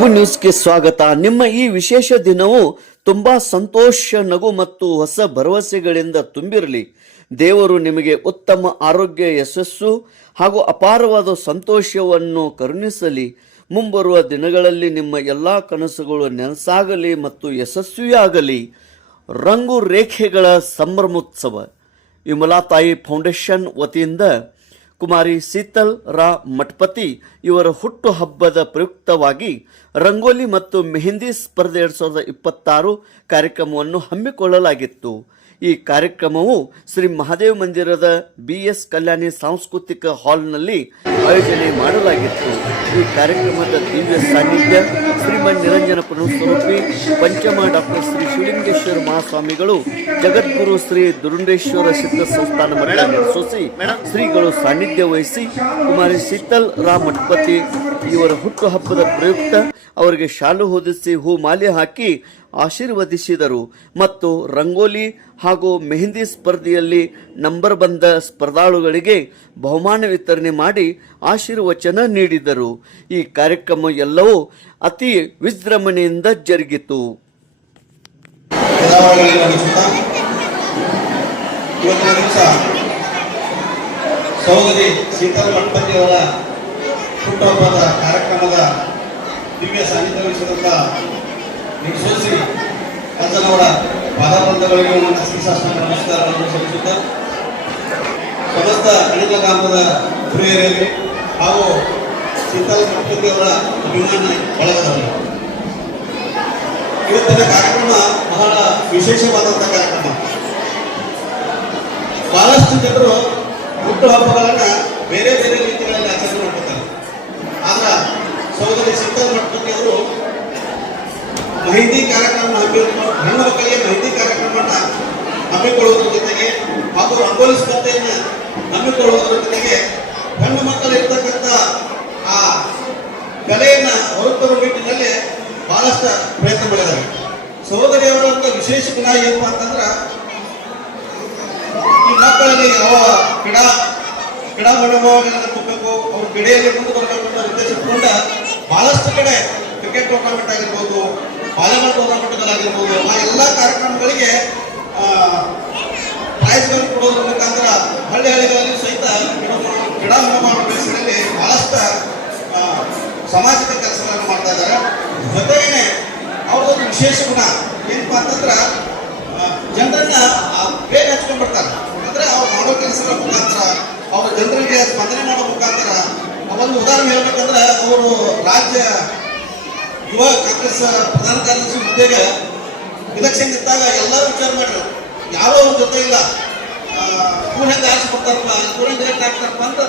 ರಘು ನ್ಯೂಸ್ಗೆ ಸ್ವಾಗತ. ನಿಮ್ಮ ಈ ವಿಶೇಷ ದಿನವು ತುಂಬಾ ಸಂತೋಷ, ನಗು ಮತ್ತು ಹೊಸ ಭರವಸೆಗಳಿಂದ ತುಂಬಿರಲಿ. ದೇವರು ನಿಮಗೆ ಉತ್ತಮ ಆರೋಗ್ಯ, ಯಶಸ್ಸು ಹಾಗೂ ಅಪಾರವಾದ ಸಂತೋಷವನ್ನು ಕರುಣಿಸಲಿ. ಮುಂಬರುವ ದಿನಗಳಲ್ಲಿ ನಿಮ್ಮ ಎಲ್ಲ ಕನಸುಗಳು ನನಸಾಗಲಿ ಮತ್ತು ಯಶಸ್ವಿಯಾಗಲಿ. ರಂಗು ರೇಖೆಗಳ ಸಂಭ್ರಮೋತ್ಸವ ವಿಮಲಾತಾಯಿ ಫೌಂಡೇಶನ್ ವತಿಯಿಂದ ಕುಮಾರಿ ಶೀತಲ್ ರಾ ಮಠಪತಿ ಇವರ ಹುಟ್ಟು ಹಬ್ಬದ ಪ್ರಯುಕ್ತವಾಗಿ ರಂಗೋಲಿ ಮತ್ತು ಮೆಹಂದಿ ಸ್ಪರ್ಧೆ 2026 ಕಾರ್ಯಕ್ರಮವನ್ನು ಹಮ್ಮಿಕೊಳ್ಳಲಾಗಿತ್ತು. ಈ ಕಾರ್ಯಕ್ರಮವು ಶ್ರೀ ಮಹಾದೇವ ಮಂದಿರದ BS ಕಲ್ಯಾಣಿ ಸಾಂಸ್ಕೃತಿಕ ಹಾಲ್ನಲ್ಲಿ ಆಯೋಜನೆ ಮಾಡಲಾಗಿತ್ತು. ಈ ಕಾರ್ಯಕ್ರಮದ ದಿವ್ಯ ಸಾನ್ನಿಧ್ಯ ಶ್ರೀಮನ್ ನಿರಂಜನ ಸ್ವರೂಪಿ ಪಂಚಮ ಡಾಕ್ಟರ್ ಶ್ರೀ ಶಿವಲಿಂಗೇಶ್ವರ ಮಹಾಸ್ವಾಮಿಗಳು, ಜಗದ್ಗುರು ಶ್ರೀ ದುರುಂಡೇಶ್ವರ ಸಿದ್ಧ ಸಂಸ್ಥಾನ ಮಠ ಸೊಸಿ ಶ್ರೀಗಳು ಸಾನ್ನಿಧ್ಯ ವಹಿಸಿ ಕುಮಾರಿ ಶೀತಲ್ ರಾ ಮಠಪತಿ ಇವರ ಹುಟ್ಟುಹಬ್ಬದ ಪ್ರಯುಕ್ತ ಅವರಿಗೆ ಶಾಲು ಹೊದಿಸಿ ಹೂ ಮಾಲೆ ಹಾಕಿ ಆಶೀರ್ವದಿಸಿದರು ಮತ್ತು ರಂಗೋಲಿ ಹಾಗೂ ಮೆಹಂದಿ ಸ್ಪರ್ಧೆಯಲ್ಲಿ ನಂಬರ್ ಬಂದ ಸ್ಪರ್ಧಾಳುಗಳಿಗೆ ಬಹುಮಾನ ವಿತರಣೆ ಮಾಡಿ ಆಶೀರ್ವಚನ ನೀಡಿದರು. ಈ ಕಾರ್ಯಕ್ರಮ ಎಲ್ಲವೂ ಅತಿ ವಿಜೃಂಭಣೆಯಿಂದ ಜರುಗಿತು. ಸಹೋದರಿ ಶೀತಲ್ ಮಠಪತಿ ಅವರ ಹುಟ್ಟುಹಬ್ಬದ ಕಾರ್ಯಕ್ರಮದ ದಿವ್ಯ ಸಾನ್ನಿಧ್ಯ ವಹಿಸಿದಂತ ಸೋಸಿ ಅಜ್ಜನವರ ಪಾದಬಂಧಗಳಿಗೆ ನನ್ನ ಶ್ರೀಶಾಸ್ತ್ರ ನಮಸ್ಕಾರಗಳನ್ನು ಸಲ್ಲಿಸುತ್ತಾ, ಸಮಸ್ತ ಅಣಿಲ ಗ್ರಾಮದ ಹಿರಿಯರಲ್ಲಿ ಹಾಗೂ ಶೀತಲ್ ಮಠಪತಿ ಅವರ ಅಭಿಮಾನಿ ಬಳಗದವರು, ಇವತ್ತಿನ ಕಾರ್ಯಕ್ರಮ ಬಹಳ ವಿಶೇಷವಾದಂಥ ಕಾರ್ಯಕ್ರಮ. ಬಹಳಷ್ಟು ಜನರು ಹುಟ್ಟುಹಬ್ಬಗಳನ್ನ ಬೇರೆ ಬೇರೆ ರೀತಿಗಳಲ್ಲಿ ಆಚರಣೆ ಮಾಡ್ತಾರೆ. ಆದ್ರೆ ಸಹೋದರಿ ಶೀತಲ್ ಮಠಪತಿ ಅವರು ಮೆಹಂದಿ ಕಾರ್ಯಕ್ರಮ ಹೆಣ್ಣು ಮಕ್ಕಳಿಗೆ ಮೆಹಂದಿ ಕಾರ್ಯಕ್ರಮವನ್ನು ಹಮ್ಮಿಕೊಳ್ಳುವುದರ ಜೊತೆಗೆ ಹಾಗೂ ರಂಗೋಲಿ ಸ್ಪರ್ಧೆಯನ್ನು ಹಮ್ಮಿಕೊಳ್ಳುವುದರ ಜೊತೆಗೆ ಹೆಣ್ಣು ಮಕ್ಕಳು ಇರ್ತಕ್ಕಂಥ ಆ ಕಲೆಯನ್ನು ಹೊರತರುವ ನಿಟ್ಟಿನಲ್ಲಿ ಬಹಳಷ್ಟು ಪ್ರಯತ್ನ ಮಾಡಿದ್ದಾರೆ. ಸಹೋದರಿಯವರ ಒಂದು ವಿಶೇಷ ಗುಣ ಏನಪ್ಪ ಅಂತಂದ್ರೆ, ಈ ಮಕ್ಕಳಲ್ಲಿ ಯಾವ ಕ್ರೀಡಾ ಮನೋಭಾವಗಳನ್ನು ಕೊಡಬೇಕು, ಅವ್ರ ಕ್ರೀಡೆಯಲ್ಲಿ ಮುಂದೆ ಬರಬೇಕು ಅನ್ನೋ ಉದ್ದೇಶ ಇಟ್ಕೊಂಡ ಬಹಳಷ್ಟು ಕಡೆ ಕ್ರಿಕೆಟ್ ಟೂರ್ನಮೆಂಟ್ ಆಗಿರ್ಬೋದು, ವಾಲಿಬಾಲ್ ಟೂರ್ನಮೆಂಟ್ಗಳಾಗಿರ್ಬೋದು, ಆ ಎಲ್ಲ ಕಾರ್ಯಕ್ರಮಗಳಿಗೆ ಪ್ರೈಸ್ಗಳನ್ನು ಕೊಡೋದ್ರ ಮುಖಾಂತರ ಹಳ್ಳಿಗಳಲ್ಲಿ ಸಹಿತ ಕ್ರೀಡಾ ಮನೋಭಾವ ಬೆಳೆಸಿದಲ್ಲಿ ಬಹಳಷ್ಟು ಸಾಮಾಜಿಕ ಕೆಲಸಗಳನ್ನು ಮಾಡ್ತಾ ಇದ್ದಾರೆ. ಜೊತೆಗೇನೆ ಅವ್ರದೊಂದು ವಿಶೇಷ ಗುಣ ಏನಪ್ಪಾ ಅಂತಂದ್ರೆ, ಜನರನ್ನ ಬೇಗ ಹಚ್ಕೊಂಡ್ಬಿಡ್ತಾರೆ. ಅಂದ್ರೆ ಅವ್ರು ಮಾಡೋ ಕೆಲಸಗಳ ಮುಖಾಂತರ, ಅವ್ರ ಜನರಿಗೆ ಸ್ಪಂದನೆ ಮಾಡೋ ಮುಖಾಂತರ. ಒಂದು ಉದಾಹರಣೆ ಹೇಳ್ಬೇಕಂದ್ರೆ, ಅವರು ರಾಜ್ಯ ಯುವ ಕಾಂಗ್ರೆಸ್ ಪ್ರಧಾನ ಕಾರ್ಯದರ್ಶಿ ಹುದ್ದೆಗೆ ಇಲೆಕ್ಷನ್ ಇದ್ದಾಗ ಎಲ್ಲರೂ ವಿಚಾರ ಮಾಡಿದ್ರು, ಯಾರೋ ಅವ್ರ ಜೊತೆ ಇಲ್ಲ, ಇವ್ರು ಹೆಂಗೆ ಆರಿಸಿ ಕೊಡ್ತಾರಪ್ಪ, ಇವ್ರು ಹೆಂಗೆ ರೇಟ್ ಹಾಕ್ತಾರಪ್ಪ ಅಂತ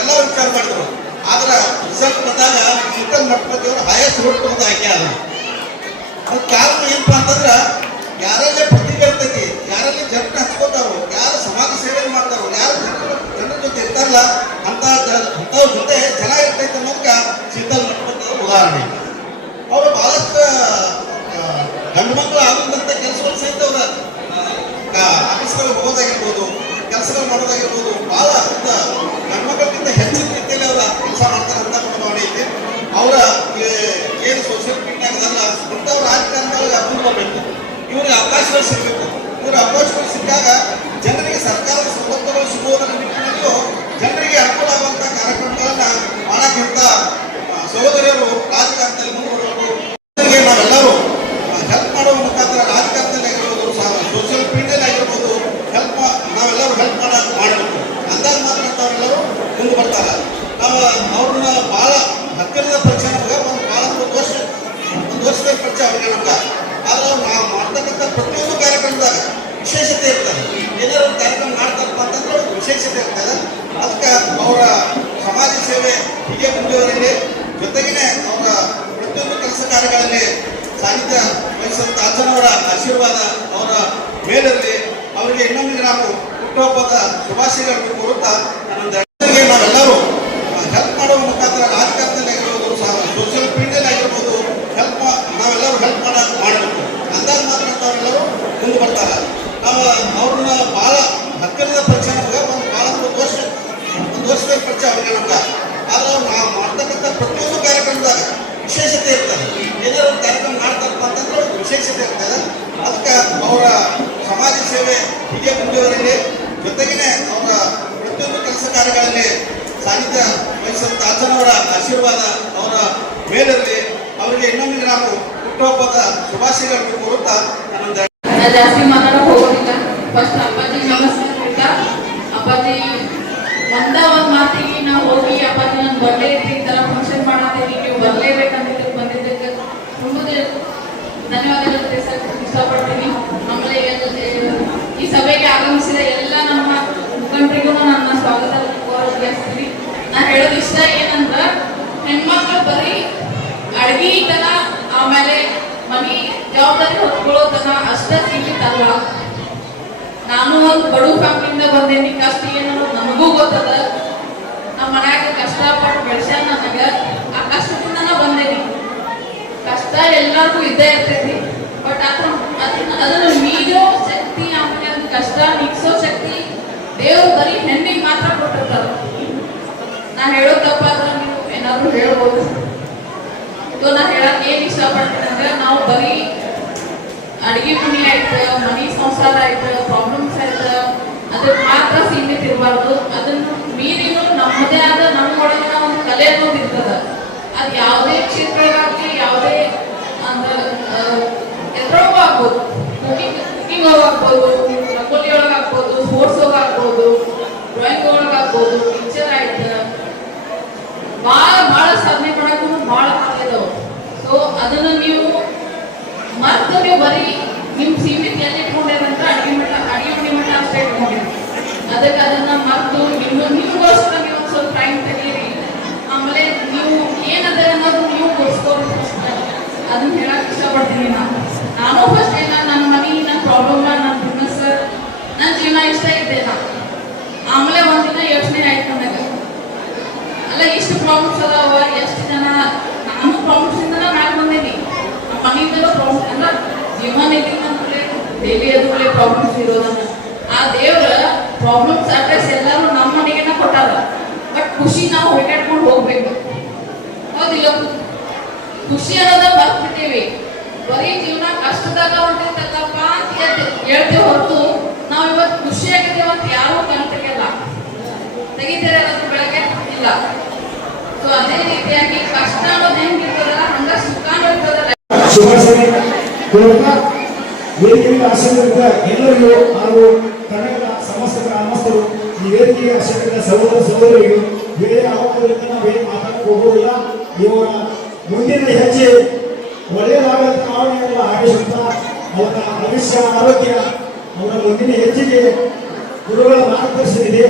ಎಲ್ಲರೂ ವಿಚಾರ ಮಾಡಿದ್ರು. ಆದ್ರೆ ರಿಸಲ್ಟ್ ಬಂದಾಗ ಶೀತಲ್ ಮಠಪತಿ ಅವರು ಹೈಯೆಸ್ಟ್ ಹುಟ್ಟು ಆಯ್ಕೆ ಆದ. ಅದು ಕಾರಣ ಏನಪ್ಪ ಅಂತಂದ್ರೆ, ಯಾರಲ್ಲಿ ಪ್ರತಿಭೆ ಇರ್ತೈತಿ, ಯಾರಲ್ಲಿ ಜನರನ್ನ ಹಚ್ಕೋತಾರೋ, ಯಾರು ಸಮಾಜ ಸೇವೆ ಮಾಡ್ತಾರೋ, ಯಾರು ಜನರ ಜೊತೆ ಇರ್ತಾರಲ್ಲ ಅಂಥವ್ರ ಜೊತೆ ಜನ ಇರ್ತೈತೆ ಅನ್ನೋದಕ್ಕೆ ಶೀತಲ್ ಮಠಪತಿ ಅವರು ಉದಾಹರಣೆ. ಅವರು ಬಹಳಷ್ಟು ಗಂಡು ಮಕ್ಕಳು ಆಗುವಂಥ ಕೆಲಸಗಳು ಸಹಿತ ಅವರ ಆಫೀಸ್ಗಳು ಹೋಗೋದಾಗಿರ್ಬೋದು, ಕೆಲಸಗಳು ಮಾಡೋದಾಗಿರ್ಬೋದು, ಬಹಳ ಗಂಡು ಮಕ್ಕಳಿಗಿಂತ ಹೆಚ್ಚಿನ ರೀತಿಯಲ್ಲಿ ಅವರ ಕೆಲಸ ಮಾಡ್ತಾರೆ ಅಂತ ಭಾವನೆ ಐತಿ. ಅವರ ಏನು ಸೋಷಿಯಲ್ ಮೀಡಿಯಾಗ ಅದಲ್ಲ ಅಂಥವ್ರ ರಾಜಕಾರಣದೊಳಗೆ ಮುಂದೆ ಬರಬೇಕು, ಇವ್ರಿಗೆ ಅವಕಾಶಗಳು ಸಿಗಬೇಕು. ಇವ್ರ ಅವಕಾಶಗಳು ಸಿಕ್ಕಾಗ ಜನರಿಗೆ ಸರ್ಕಾರದ ಸವಲತ್ತುಗಳು ಸಿಗುವುದರ ನಿಟ್ಟಿನಲ್ಲಿಯೂ ಜನರಿಗೆ ಅನುಕೂಲ ಆಗುವಂಥ ಕಾರ್ಯಕ್ರಮಗಳನ್ನು ಮಾಡೋಕ್ಕಿಂತ ಸಹೋದರಿಯರು ರಾಜಕಾರಣದಲ್ಲಿ ಮುಂದೆ ಬರಬೇಕು. ನಾವೆಲ್ಲರೂ ಹೆಲ್ಪ್ ಮಾಡುವ ಮುಖಾಂತರ ರಾಜಕಾರಣದಲ್ಲಿ ಆಗಿರ್ಬೋದು, ಸೋಷಿಯಲ್ ಮೀಡಿಯಾದಲ್ಲಿ ಆಗಿರ್ಬೋದು, ನಾವೆಲ್ಲರೂ ಹೆಲ್ಪ್ ಮಾಡಬೇಕು. ಅಂದಾಗ ಮಾತ್ರ ನಾವೆಲ್ಲರೂ ಮುಂದೆ ಬರ್ತಾರೆ. ನಾವು ಅವ್ರನ್ನ ಭಾಳ ಹತ್ತಿರದ ಪರಿಚಯ ನಮಗೆ ಭಾಳ ಒಂದು ವರ್ಷದ ಪರಿಚಯ ಅವ್ರಿಗೆ ನಮ್ಗೆ. ಆದ್ರೆ ನಾವು ಮಾಡ್ತಕ್ಕಂಥ ಪ್ರತಿಯೊಂದು ಕಾರ್ಯಕ್ರಮದಾಗ ವಿಶೇಷತೆ ಇರ್ತದೆ. ಏನಾದ್ರು ಕಾರ್ಯಕ್ರಮ ಮಾಡ್ತಾರಪ್ಪ ಅಂತಂದ್ರೆ ವಿಶೇಷತೆ ಇರ್ತದೆ. ಅದಕ್ಕೆ ಅವರ ಸಮಾಜ ಸೇವೆ ಹೀಗೆ ಮುಂದುವರಿಲಿ. ಜೊತೆಗೇನೆ ಅವರ ಪ್ರತಿಯೊಂದು ಕೆಲಸ ಕಾರ್ಯಗಳಲ್ಲಿ ಸಾನ್ನಿಧ್ಯ ವಹಿಸಿದಂಥ ಅಜ್ಜನವರ ಆಶೀರ್ವಾದ ಅವರ ಮೇಲಿರಲಿ. ಅವರಿಗೆ ಇನ್ನೊಂದು ನಾವು ಹುಟ್ಟುಹಬ್ಬದ ಶುಭಾಶಯಗಳನ್ನು ಕೋರುತ್ತಾ, ನಾವೆಲ್ಲರೂ ಹೆಲ್ಪ್ ಮಾಡುವ ಮುಖಾಂತರ ರಾಜಕಾರಣದಲ್ಲಿ ಆಗಿರ್ಬೋದು, ಸೋಷಿಯಲ್ ಮೀಡಿಯಾದಲ್ಲಿ ಆಗಿರ್ಬೋದು, ನಾವೆಲ್ಲರೂ ಹೆಲ್ಪ್ ಮಾಡಬೇಕು. ಅಂದಾಗ ಮಾತ್ರ ನಾವೆಲ್ಲರೂ ಮುಂದೆ ಬರ್ತಾರೆ. ನಾವು ಅವ್ರನ್ನ ಭಾಳ ಹತ್ತಿರದ ಪರಿಚಯ ನಮಗೆ ಭಾಳ ಒಂದು ವರ್ಷದ ಪರಿಚಯ ಅವ್ರಿಗೆ ನಮ್ಗೆ. ಆದ್ರೆ ನಾವು ಮಾಡ್ತಕ್ಕಂಥ ಪ್ರತಿಯೊಂದು ಕಾರ್ಯಕ್ರಮದಾಗ ವಿಶೇಷತೆ ಇರ್ತದೆ. ಏನಾದ್ರು ಒಂದು ಕಾರ್ಯಕ್ರಮ ಮಾಡ್ತಾರಪ್ಪ ಅಂತಂದ್ರೆ ಒಂದು ವಿಶೇಷತೆ ಇರ್ತದೆ. ಅದಕ್ಕೆ ಅವರ ಸಮಾಜ ಸೇವೆ ಹೀಗೆ ಮುಂದುವರಿಲಿ, ಜೊತೆಗೇನೆ ಅವರ ಪ್ರತಿಯೊಂದು ಕೆಲಸ ಕಾರ್ಯಗಳಲ್ಲಿ ಸಾಹಿತ್ಯ ವಹಿಸಿದಂಥ ಅಜ್ಜನವರ ಆಶೀರ್ವಾದ ಅವರ ಮೇಲಿರಲಿ. ಅವರಿಗೆ ಇನ್ನೊಂದು ನಾವು ಹುಟ್ಟುಹಬ್ಬದ ಶುಭಾಶಯಗಳನ್ನು ಕೋರುತ್ತಾ ನನ್ನೊಂದು ಜಾಸ್ತಿ ಮಾತಾಡೋಕೆ ಹೋಗೋದಿಲ್ಲ. ಫಸ್ಟ್ ಅಪ್ಪಾಜಿ ನಮಸ್ಕಾರ. ಅಪ್ಪಾಜಿ ಒಂದು ಮಾತಿಗೆ ನಾವು ಹೋಗಿ ಅಪ್ಪಾಜಿ ನನ್ನ ಬರ್ಡೇ ಐತಿ, ಈ ಥರ ಫಂಕ್ಷನ್ ಮಾಡತ್ತೀವಿ, ನೀವು ಬರಲೇಬೇಕಂತ ಬಂದಿದ್ದಕ್ಕೆ ತುಂಬ ಧನ್ಯವಾದಗಳು ತಿಳಿಸಕ್ಕೆ ಇಷ್ಟಪಡ್ತೀನಿ. ಆಮೇಲೆ ಈ ಸಭೆಗೆ ಆಗಮಿಸಿದ ಎಲ್ಲ ನಮ್ಮ ಮುಖಂಡರಿಗೂ ನನ್ನ ಸ್ವಾಗತ ಕೋರಿಸ್ತೀನಿ. ನಾನು ಹೇಳೋದು ಇಷ್ಟ ಏನಂದ್ರೆ, ಹೆಣ್ಮಕ್ಳು ಬರೀ ಅಡ್ಗಿ ತನ ಆಮೇಲೆ ಮನಿ ಜವಾಬ್ದಾರಿ ಹೊತ್ಕೊಳ್ಳೋ ತನ ಅಷ್ಟ ಸೀಮಿತ ಅಲ್ಲ. ನಾನು ಒಂದು ಬಡವ ಫ್ಯಾಮಿಲಿಯಿಂದ ಬಂದೇನಿ. ಕಷ್ಟ ಏನೋ ನನಗೂ ಗೊತ್ತದ. ನಮ್ಮ ಮನ್ಯಾಗ ಕಷ್ಟಪಟ್ಟು ಬೆಳೆಸ್ಯಾರ ನನಗ. ಆ ಕಷ್ಟದಿಂದ ನಾ ಬಂದೇನಿ. ಕಷ್ಟ ಎಲ್ಲರಿಗೂ ಇದ್ದೇ ಇರ್ತೈತಿ. ಬಟ್ ಅದನ್ನ ಮೀರೋ ಶಕ್ತಿ, ಆಮೇಲೆ ಅದು ಕಷ್ಟ ನಿಗ್ಸೋ ಶಕ್ತಿ ದೇವ್ರು ಬರೀ ಹೆಣ್ಣಿಗೆ ಮಾತ್ರ ಕೊಟ್ಟಿರ್ತಾರ. ನಾ ಹೇಳೋ ತಪ್ಪಾದ್ರೆ ನೀವು ಏನಾದ್ರು ಹೇಳ್ಬೋದು. ಇದು ನಾ ಹೇಳಕ್ ಏನ್ ಇಷ್ಟಪಡ್ತೀನಿ ಅಂದ್ರೆ, ನಾವು ಬರೀ ಅಡಿಗೆ ಮನೆ ಆಯ್ತು, ಮನಿ ಸಂಸಾರ ಆಯ್ತು, ಪ್ರಾಬ್ಲಮ್ಸ್ ಆಯ್ತು, ಅದಕ್ಕೆ ಮಾತ್ರ ಸೀಮಿತ ಇರಬಾರ್ದು. ಅದನ್ನು ಮೀರಿನೂ ನಮ್ಮದೇ ಆದ ನಮ್ಮೊಳಗಿನ ಒಂದು ಕಲೆ ಅನ್ನೋದು ಇರ್ತದ. ಅದು ಯಾವುದೇ ಕ್ಷೇತ್ರಗಳಾಗಲಿ, ಯಾವುದೇ ಎದ್ರೊಳಗೂ ಆಗ್ಬೋದು. ಕುಕಿಂಗ್ ಒಳಗಾಗ್ಬೋದು, ರಂಗೋಲಿ ಒಳಗಾಗ್ಬೋದು, ಸ್ಪೋರ್ಟ್ಸ್ ಒಳಗಾಗ್ಬೋದು, ಡ್ರಾಯಿಂಗ್ ಒಳಗಾಗ್ಬೋದು, ಪಿಕ್ಚರ್ ಆಯ್ತು, ಭಾಳ ಸಾಧನೆ ಮಾಡಕ್ಕೂ ಭಾಳ ಇದಾವೆ. ಸೊ ಅದನ್ನು ನೀವು ಮತ್ತೆ ನೀವು ಬರೀ ನಿಮ್ಮ ಸೀಮಿತ ಎಲ್ಲಿ ಇಟ್ಕೊಂಡಿರಂತ ಅಡಿಗೆ ಮನೆ ಮಠ ಅಷ್ಟೇ ಇಟ್ಕೊಂಡಿರಿ. ಅದಕ್ಕೆ ಅದನ್ನ ಮರೆತು ನಿಮಗೋಸ್ಕರ ನೀವು ಒಂದು ಸ್ವಲ್ಪ ಟೈಮ್ ತೆಗೀರಿ. ಆಮೇಲೆ ನೀವು ಏನದ ಅನ್ನೋದು ನೀವು ಗೊತ್ತಿಸ್ಕೋರಿ. ಅದನ್ನ ಹೇಳಕ್ ಇಷ್ಟಪಡ್ತೀನಿ. ನಾನು ಫಸ್ಟ್ ನನ್ನ ಮನೆ, ನನ್ನ ಪ್ರಾಬ್ಲಮ್, ನನ್ನ ಬಿಸ್ನೆಸ್, ನನ್ನ ಜೀವನ ಇಷ್ಟ ಇದ್ದೆ. ಆಮೇಲೆ ಒಂದಿನ ಯೋಚನೆ ಆಯ್ತು ನನಗೆ, ಅಲ್ಲ ಇಷ್ಟು ಪ್ರಾಬ್ಲಮ್ಸ್ ಅದಾವ, ಎಷ್ಟು ಜನ, ನಾನು ಪ್ರಾಬ್ಲಮ್ಸ್ ಇಂದ ಮ್ಯಾಲೆ ಬಂದೀನಿ. ನಮ್ಮ ಮನೆಯಿಂದಲೂ ಪ್ರಾಬ್ಲಮ್ಸ್ ಅಂದ್ರೆ ಜೀವನ ಇದ್ದಿಲ್ಲ ಅಂದ್ರೆ ಡೈಲಿ ಅದ್ರಲ್ಲೇ ಪ್ರಾಬ್ಲಮ್ಸ್ ಇರೋದನ್ನ. ಆ ದೇವ್ರ ಪ್ರಾಬ್ಲಮ್ಸ್ ಅಡ್ರೆಸ್ ಎಲ್ಲರೂ ನಮ್ಮ ಮನೆಗೆನ ಕೊಟ್ಟಾರ. ಬಟ್ ಖುಷಿ ನಾವು ಹುಡುಕಾಡ್ಕೊಂಡು ಹೋಗ್ಬೇಕು. ಹೌದಿಲ್ಲ? ಖುಷಿ ಅನ್ನೋದ ಮರ್ತ್ಬಿಟ್ಟೇವಿ. ಬರೀ ಜೀವನ ಕಷ್ಟದಾಗ ಹೊಂಟಿರ್ತಕ್ಕಪ್ಪ ಅಂತ ಹೇಳ್ತೇವೆ ಹೊರತು ನಾವು ಇವತ್ತು ಖುಷಿಯಾಗಿದ್ದೇವೆ ಅಂತ ಯಾರೂ ಕಣ್ ತೆಗೆಯಲ್ಲ. ತೆಗಿತಾರೆ ಅದಕ್ಕೆ ಬೆಳಗ್ಗೆ ಇಲ್ಲ. ಸೊ ಅದೇ ರೀತಿಯಾಗಿ ಕಷ್ಟ ಅನ್ನೋದು ಹೆಂಗಿರ್ತದಲ್ಲ ಹಂಗ ಸುಖ ಇರ್ತದಲ್ಲ. ವೇದಿಕೆಗೆ ಆಶೀರ್ವಾದ ಎಲ್ಲರಿಗೂ ಹಾಗೂ ಕನ್ನಡದ ಸಮಸ್ತ ಗ್ರಾಮಸ್ಥರು, ಈ ವೇದಿಕೆಗೆ ಆಶೀರ್ವಾದ ಸಹೋದರ ಸಹೋದರಿಗಳು, ಬೇರೆ ಆಗೋದ್ರಿಂದ ನಾವೇನು ಮಾತಾಡಕ್ಕೆ ಹೋಗೋದಿಲ್ಲ. ಇವರ ಮುಂದಿನ ಹೆಜ್ಜೆ ಒಳ್ಳೆಯದಾಗಂತ ಭಾವನೆಯಲ್ಲ ಆಗಿಸುತ್ತಾ ಅವರ ಭವಿಷ್ಯ ಆರೋಗ್ಯ, ಅವರ ಮುಂದಿನ ಹೆಜ್ಜೆಗೆ ಗುರುಗಳ ಮಾರ್ಗದರ್ಶನ ಇದೆ.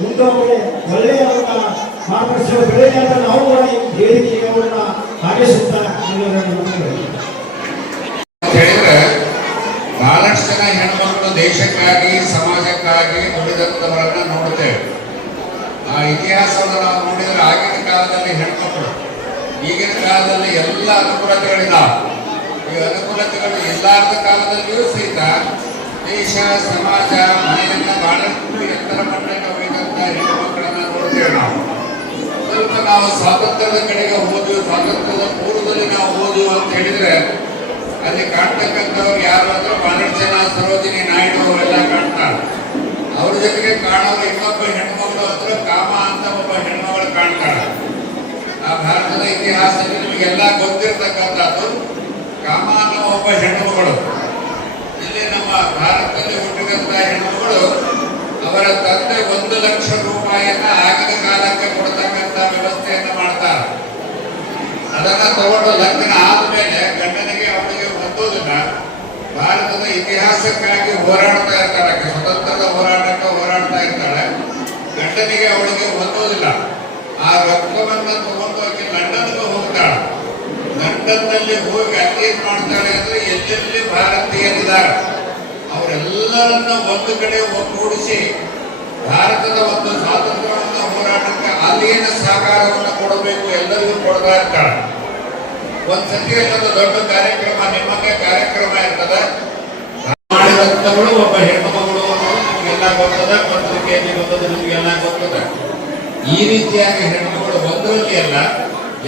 ಮುಂದೊಮ್ಮೆ ಒಳ್ಳೆಯ ಮಾರ್ಗದರ್ಶನ ಬೆಳೆಯಲಿ ಅಂತ ನಾವು ಕೂಡ ವೇದಿಕೆಗೆ ಅವರನ್ನ ಆಗಿಸುತ್ತಾ ಹೇಳಿದ್ರೆ ಬಹಳಷ್ಟು ಜನ ಹೆಣ್ಮಕ್ಳು ದೇಶಕ್ಕಾಗಿ ಸಮಾಜಕ್ಕಾಗಿ ದುಡಿದಂಥವರನ್ನ ನೋಡುತ್ತೇವೆ. ಆ ಇತಿಹಾಸವನ್ನು ನಾವು ನೋಡಿದ್ರೆ ಆಗಿನ ಕಾಲದಲ್ಲಿ ಹೆಣ್ಮಕ್ಳು, ಈಗಿನ ಕಾಲದಲ್ಲಿ ಎಲ್ಲ ಅನುಕೂಲತೆಗಳಿದ್ದಾವೆ. ಈ ಅನುಕೂಲತೆಗಳು ಇಲ್ಲಾರದ ಕಾಲದಲ್ಲಿಯೂ ಸಹಿತ ದೇಶ, ಸಮಾಜ, ಮನೆಯನ್ನ ಬಹಳಷ್ಟು ಎತ್ತರ ಮಟ್ಟಕ್ಕೆ ಹೋಗಿದಂತ ಹೆಣ್ಮಕ್ಳನ್ನ ನೋಡ್ತೇವೆ. ಸ್ವಲ್ಪ ನಾವು ಸ್ವಾತಂತ್ರ್ಯದ ಕಡೆಗೆ ಹೋದ್ವಿ, ಸ್ವಾತಂತ್ರ್ಯದ ಪೂರ್ವದಲ್ಲಿ ನಾವು ಹೋದ್ವಿ ಅಂತ ಹೇಳಿದ್ರೆ ಅಲ್ಲಿ ಕಾಣ್ತಕ್ಕಂಥವ್ರು ಯಾರು ಅಂದ್ರೆ ಬಹಳಷ್ಟು ಜನ ಸರೋಜಿನಿ ನಾಯ್ಡು ಅವರೆಲ್ಲ ಕಾಣ್ತಾರೆ. ಅವ್ರ ಜೊತೆಗೆ ಕಾಣೋರು ಇನ್ನೊಬ್ಬ ಹೆಣ್ಮಗಳು ಅಂದ್ರೆ ಕಾಮ ಅಂತ ಒಬ್ಬ ಹೆಣ್ಮಗಳು ಕಾಣ್ತಾಳೆ. ಆ ಭಾರತದ ಇತಿಹಾಸದಲ್ಲಿ ನಿಮಗೆಲ್ಲ ಗೊತ್ತಿರ್ತಕ್ಕಂಥದ್ದು ಕಾಮ ಅನ್ನೋ ಒಬ್ಬ ಹೆಣ್ಮಗಳು. ಇಲ್ಲಿ ನಮ್ಮ ಭಾರತದಲ್ಲಿ ಹುಟ್ಟಿದಂತ ಹೆಣ್ಮಗಳು ಅವರ ತಂದೆ 1 ಲಕ್ಷ ರೂಪಾಯಿಯನ್ನ ಆಗಿನ ಕಾಲಕ್ಕೆ ಕೊಡ್ತಕ್ಕಂಥ ವ್ಯವಸ್ಥೆಯನ್ನ ಮಾಡ್ತಾರೆ. ಅದನ್ನ ತಗೊಂಡು ಲಗ್ನ ಆದ್ಮೇಲೆ ಗಂಡನಿಗೆ ಅವಳಿಗೆ ಹೊಂದೋದಿಲ್ಲ. ಭಾರತದ ಇತಿಹಾಸಕ್ಕಾಗಿ ಹೋರಾಡ್ತಾ ಇರ್ತಾಳೆ, ಸ್ವತಂತ್ರದ ಹೋರಾಟಕ್ಕೆ ಹೋರಾಡ್ತಾ ಇರ್ತಾಳೆ. ಗಂಡನಿಗೆ ಅವಳಿಗೆ ಹೊಂದೋದಿಲ್ಲ. ಆ ರೊಕ್ಕವನ್ನ ತಗೊಂಡು ಆಕೆ ಲಂಡನ್ಗೆ ಹೋಗ್ತಾಳೆ. ಲಂಡನ್ನಲ್ಲಿ ಹೋಗಿ ಅಧ್ಯಯನ ಮಾಡ್ತಾಳೆ ಅಂದ್ರೆ ಎಲ್ಲೆಲ್ಲಿ ಭಾರತೀಯರಿದ್ದಾರೆ ಅವರೆಲ್ಲರನ್ನ ಒಂದು ಕಡೆ ಒಗ್ಗೂಡಿಸಿ ಭಾರತದ ಒಂದು ಸ್ವಾತಂತ್ರ್ಯವನ್ನು ಹೋರಾಟಕ್ಕೆ ಅಲ್ಲಿನ ಸಹಕಾರವನ್ನು ಕೊಡಬೇಕು, ಎಲ್ಲರಿಗೂ ಕೊಡ್ತಾ ಇರ್ತಾಳೆ. ಒಂದ್ಸತಿ ಒಂದು ದೊಡ್ಡ ಕಾರ್ಯಕ್ರಮ, ನಿಮಗೆ ಕಾರ್ಯಕ್ರಮ ಇರ್ತದೆ. ಮಾಡಿದಂಥವಳು ಒಬ್ಬ ಹೆಣ್ಣುಮಗಳು ಅನ್ನೋದು ನಿಮಗೆಲ್ಲ ಗೊತ್ತದ, ಪತ್ರಿಕೆಯಲ್ಲಿ ಬಂದದ್ದು ನಿಮಗೆಲ್ಲ ಗೊತ್ತದ. ಈ ರೀತಿಯಾಗಿ ಹೆಣ್ಣುಮಗಳು ಒಂದರಲ್ಲಿ ಅಲ್ಲ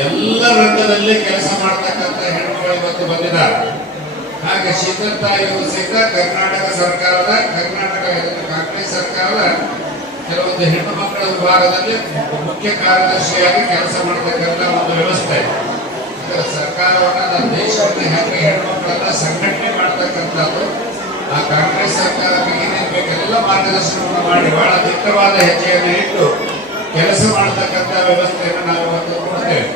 ಎಲ್ಲ ರಂಗದಲ್ಲಿ ಕೆಲಸ ಮಾಡ್ತಕ್ಕಂಥ ಹೆಣ್ಣುಗಳಿಗೆ ಹಾಗೆ ಶೀತಲ್ ತಾಯಿಯವರು ಸಹಿತ ಕರ್ನಾಟಕ ಕಾಂಗ್ರೆಸ್ ಸರ್ಕಾರದ ಕೆಲವೊಂದು ಹೆಣ್ಣು ಮಕ್ಕಳ ವಿಭಾಗದಲ್ಲಿ ಮುಖ್ಯ ಕಾರ್ಯದರ್ಶಿಯಾಗಿ ಕೆಲಸ ಮಾಡತಕ್ಕಂಥ ಒಂದು ವ್ಯವಸ್ಥೆ. ಸರ್ಕಾರವನ್ನ ನಮ್ಮ ದೇಶವನ್ನು ಹೆಂಗೆ ಹೆಣ್ಣು ಮಕ್ಕಳನ್ನ ಸಂಘಟನೆ ಮಾಡತಕ್ಕಂಥದ್ದು, ಆ ಕಾಂಗ್ರೆಸ್ ಸರ್ಕಾರಕ್ಕೆ ಏನೇನು ಬೇಕೆಲ್ಲ ಮಾರ್ಗದರ್ಶನವನ್ನು ಮಾಡಿ ಬಹಳ ದಿಟ್ಟವಾದ ಹೆಜ್ಜೆಯನ್ನು ಇಟ್ಟು ಕೆಲಸ ಮಾಡತಕ್ಕಂಥ ವ್ಯವಸ್ಥೆಯನ್ನು ನಾವು ಇವತ್ತು ನೋಡ್ತೇವೆ.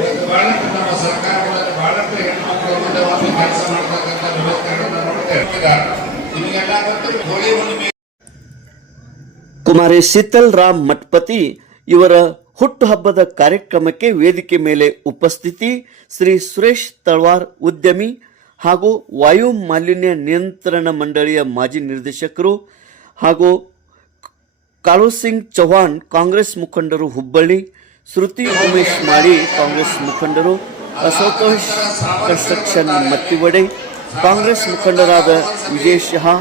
ಇವತ್ತು ಬಹಳಷ್ಟು ನಮ್ಮ ಸರ್ಕಾರಗಳಲ್ಲಿ ಬಹಳಷ್ಟು ಹೆಣ್ಮಕ್ಳು ಮುಂದೆ ಒಂದು ಕೆಲಸ ಮಾಡತಕ್ಕಂಥ ವ್ಯವಸ್ಥೆಗಳನ್ನು ನೋಡ್ತೇವೆ. ನಿಮಗೆಲ್ಲ ಗೊತ್ತು, ಹೋಳಿ ಹುಣ್ಣಿಮೆ ಕುಮಾರಿ ಶೀತಲ್ ರಾಮ್ ಮಠಪತಿ ಇವರ ಹುಟ್ಟುಹಬ್ಬದ ಕಾರ್ಯಕ್ರಮಕ್ಕೆ ವೇದಿಕೆ ಮೇಲೆ ಉಪಸ್ಥಿತಿ ಶ್ರೀ ಸುರೇಶ್ ತಳವಾರ್ ಉದ್ಯಮಿ ಹಾಗೂ ವಾಯು ಮಾಲಿನ್ಯ ನಿಯಂತ್ರಣ ಮಂಡಳಿಯ ಮಾಜಿ ನಿರ್ದೇಶಕರು ಹಾಗೂ ಕಾಳು ಸಿಂಗ್ ಚೌಹಾಣ್ ಕಾಂಗ್ರೆಸ್ ಮುಖಂಡರು ಹುಬ್ಬಳ್ಳಿ, ಶ್ರುತಿ ಉಮೇಶ್ ಮಾಳಿ ಕಾಂಗ್ರೆಸ್ ಮುಖಂಡರು, ಅಸೋತೋಷ್ ಕನ್ಸ್ಟ್ರಕ್ಷನ್ ಮತ್ತಿವಡೆ ಕಾಂಗ್ರೆಸ್ ಮುಖಂಡರಾದ ವಿಜಯ್ ಶಹಾ,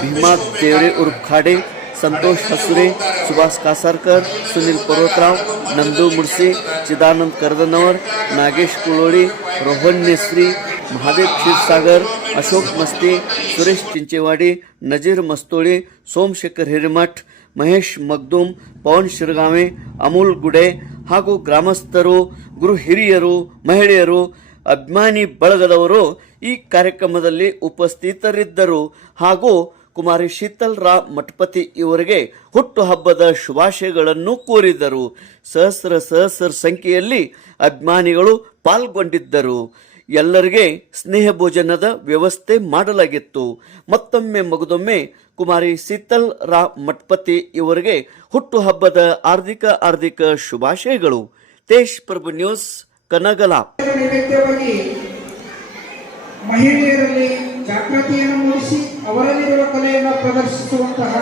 ಭೀಮಾ ದೇವರೆ ಉರ್ಫ್ ಖಾಡೆ, ಸಂತೋಷ್ ಹಸುರೆ, ಸುಭಾಷ್ ಕಾಸಾರ್ಕರ್, ಸುನಿಲ್ ಪರ್ವತರಾವ್, ನಂದು ಮುಡ್ಸಿ, ಚಿದಾನಂದ್ ಕರ್ದನವರ್, ನಾಗೇಶ್ ಕುಳೋಳಿ, ರೋಹನ್ ನೆಸ್ರಿ, ಮಹಾದೇವ್ ಕ್ಷೀರ್ಸಾಗರ್, ಅಶೋಕ್ ಮಸ್ತಿ, ಸುರೇಶ್ ಚಿಂಚೇವಾಡಿ, ನಜೀರ್ ಮಸ್ತೋಳಿ, ಸೋಮಶೇಖರ್ ಹಿರೇಮಠ್, ಮಹೇಶ್ ಮಗ್ದೂಮ್, ಪವನ್ ಶಿರಗಾವೆ, ಅಮೂಲ್ ಗುಡೆ ಹಾಗೂ ಗ್ರಾಮಸ್ಥರು, ಗುರು ಹಿರಿಯರು, ಮಹಿಳೆಯರು, ಅಭಿಮಾನಿ ಬಳಗದವರು ಈ ಕಾರ್ಯಕ್ರಮದಲ್ಲಿ ಉಪಸ್ಥಿತರಿದ್ದರು ಹಾಗೂ ಕುಮಾರಿ ಶೀತಲ್ ರಾಮ್ ಮಠಪತಿ ಇವರಿಗೆ ಹುಟ್ಟುಹಬ್ಬದ ಶುಭಾಶಯಗಳನ್ನು ಕೋರಿದರು. ಸಹಸ್ರ ಸಂಖ್ಯೆಯಲ್ಲಿ ಅಭಿಮಾನಿಗಳು ಪಾಲ್ಗೊಂಡಿದ್ದರು. ಎಲ್ಲರಿಗೆ ಸ್ನೇಹ ಭೋಜನದ ವ್ಯವಸ್ಥೆ ಮಾಡಲಾಗಿತ್ತು. ಮತ್ತೊಮ್ಮೆ ಮಗದೊಮ್ಮೆ ಕುಮಾರಿ ಶೀತಲ್ ರಾಮ್ ಮಠಪತಿ ಇವರಿಗೆ ಹುಟ್ಟುಹಬ್ಬದ ಹಾರ್ದಿಕ ಶುಭಾಶಯಗಳು. ತೇಜ್ ಪ್ರಭು ನ್ಯೂಸ್, ಕನಗಲ. ನೈವೇದ್ಯವಾಗಿ ಮಹಿಳೆಯರಲ್ಲಿ ಜಾಗೃತಿಯನ್ನು ಮೂಡಿಸಿ ಅವರಲ್ಲಿರುವ ಕಲೆಯನ್ನು ಪ್ರದರ್ಶಿಸುವಂತಹ